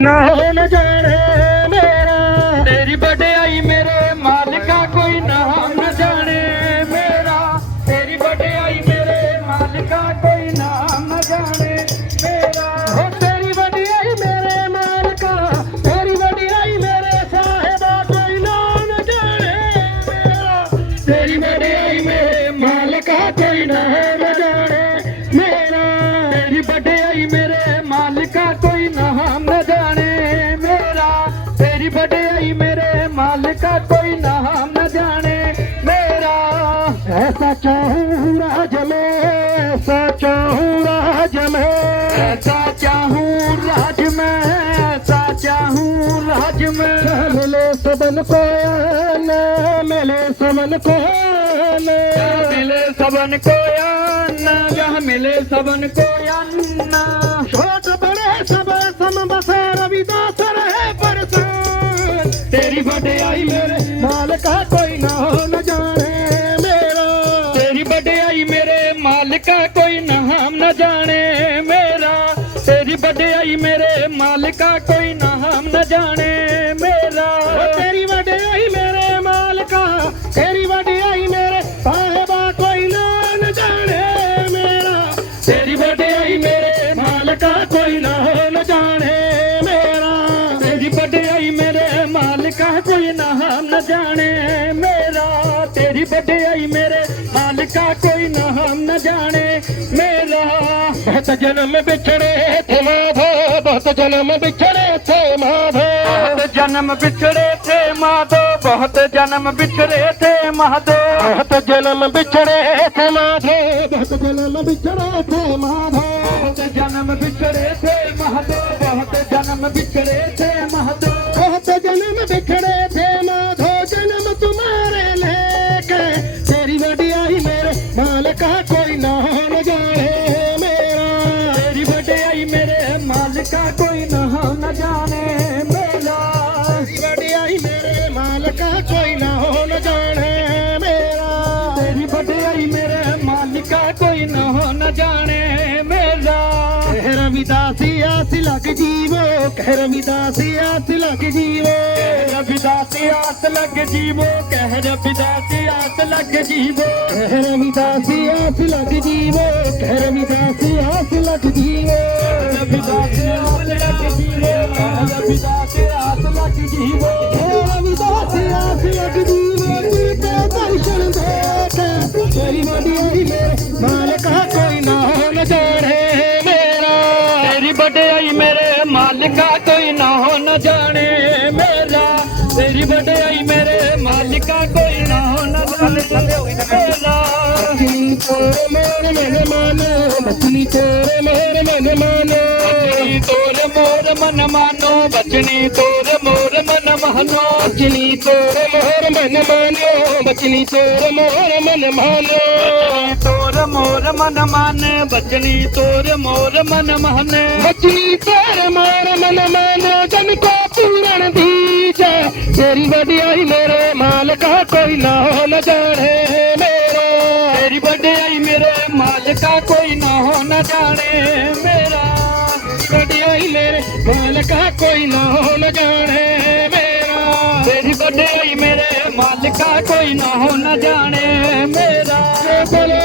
ਨਾ ਹੋ ਨਾ ਜਾਣੇ ਮੇਰਾ। ਤੇਰੀ ਵਡਿਆਈ ਮੇਰੇ ਮਾਲਕਾ ਕੋਈ ਨਾ ਹੋ ਨਾ ਜਾਣੇ ਮੇਰਾ। ਤੇਰੀ ਵਡਿਆਈ ਮੇਰੇ ਮਾਲਕਾ ਕੋਈ ਨਾ ਹੋ ਨਾ ਜਾਣੇ ਮੇਰਾ। ਹੋ ਤੇਰੀ ਵਡਿਆਈ ਮੇਰੇ ਮਾਲਕਾ, ਤੇਰੀ ਵਡਿਆਈ ਮੇਰੇ ਸਾਹਿਬਾ ਕੋਈ ਨਾ ਨਾ ਜਾਣੇ ਮੇਰਾ। ਤੇਰੀ ਵਡਿਆਈ ਮੇਰੇ ਮਾਲਕਾ ਕੋਈ ਨਾ कोई नाम न जाने। मेरा ऐसा चाहूँ राज में ऐसा चाहूँ राज ऐसा चाहूँ राज में ऐसा चाहूँ राज में मिले सबन को मिले सबन को मिले सबन को मिले सबन को छोट बड़े सब सम बसे रवि ਵਡਿਆਈ ਮੇਰੇ ਮਾਲਕਾ ਕੋਈ ਨਾਮ ਨਾ ਜਾਣੇ ਮੇਰਾ। ਤੇਰੀ ਵਡਿਆਈ ਮੇਰੇ ਮਾਲਕਾ ਕੋਈ ਨਾਮ ਨਾ ਜਾਣੇ ਮੇਰਾ। ਤੇਰੀ ਵਡਿਆਈ ਮੇਰੇ ਮਾਲਕਾ, ਤੇਰੀ ਵਡਿਆਈ ਮੇਰੇ ਸਾਹਿਬਾ ਕੋਈ ਨਾਮ ਨਾ ਜਾਣੇ ਮੇਰਾ। ਤੇਰੀ ਵਡਿਆਈ ਮੇਰੇ ਮਾਲਕਾ ਕੋਈ ਨਾਮ ਨਾ ਜਾਣੇ ਮੇਰਾ। ਤੇਰੀ ਵਡਿਆਈ ਮੇਰੇ ਮਾਲਕਾ ਕੋਈ ਨਾਮ ਨਾ ਜਾਣੇ कोई ना हम न जाने। मेरा बहुत जन्म बिछड़े थे माधो बहुत जन्म बिछड़े थे माधो बहुत जन्म बिछड़े थे माधो बहुत जन्म बिछड़े थे माधो बहुत जन्म बिछड़े थे माधो बहुत जन्म बिछड़े थे माधो बहुत जन्म बिछड़े थे माधो बहुत जन्म बिछड़े थे माधो बहुत जन्म बिछड़े ਕੋਈ ਨਾ ਨਾ ਜਾਣੇ ਮੇਰਾ। ਤੇਰੀ ਵਡਿਆਈ ਮੇਰੇ ਮਾਲਕਾ, ਕੋਈ ਨਾ ਨਾ ਜਾਣੇ ਮੇਰਾ। ਤੇਰੀ ਵਡਿਆਈ ਮੇਰੇ ਮਾਲਕਾ, ਕੋਈ ਨਾ ਨਾ ਜਾਣੇ ਮੇਰਾ। ਤੇਰੀ ਵਡਿਆਈ ਮੇਰੇ ਮਾਲਕਾ, ਕੋਈ ਨਾ ਨਾ ਜਾਣੇ ਮੇਰਾ। ਕਹਿ ਰਵਿਦਾਸੀਆ ਸਿਲਕ ਜੀਵੋ, ਕਹਿ ਰਵਿਦਾਸੀਆ ਸਿਲਕ ਜੀਵੋ। आस लग जीवो कह रविदासी आस लग जीवो। कह रविदासी आस लग जीवो कह रविदासी आस लग जीवो। रविदासी आस लग जीवो रविदासी आस लग जीवो। ਤੇਰੀ ਵਡਿਆਈ ਮੇਰੇ ਮਾਲਕਾ ਕੋਈ मोर मोर तोर मोर मन मानो बचनी तोर मोर मन मानो बचनी तोर मोर मन मानो बचनी तोर मोर मन मानो तोर मोर मन मान बचनी तोर मोर मन मान बचनी मोर मन मानो जन को पूरण दीज तेरी तेरी बड़ियाई मेरे माल का कोई ना हो न जा ਨਾ ਜਾਣੇ ਮੇਰਾ। ਕਢਿਆਈ ਮੇਰੇ, ਮਾਲਕ ਕੋਈ ਨਾ ਹੋ ਨਾ ਜਾਣੇ ਮੇਰਾ। ਤੇਰੀ ਕਢਿਆਈ ਮੇਰੇ, ਮਾਲਕ ਕੋਈ ਨਾ ਹੋ ਨਾ ਜਾਣੇ ਮੇਰਾ। ਬੋਲੇ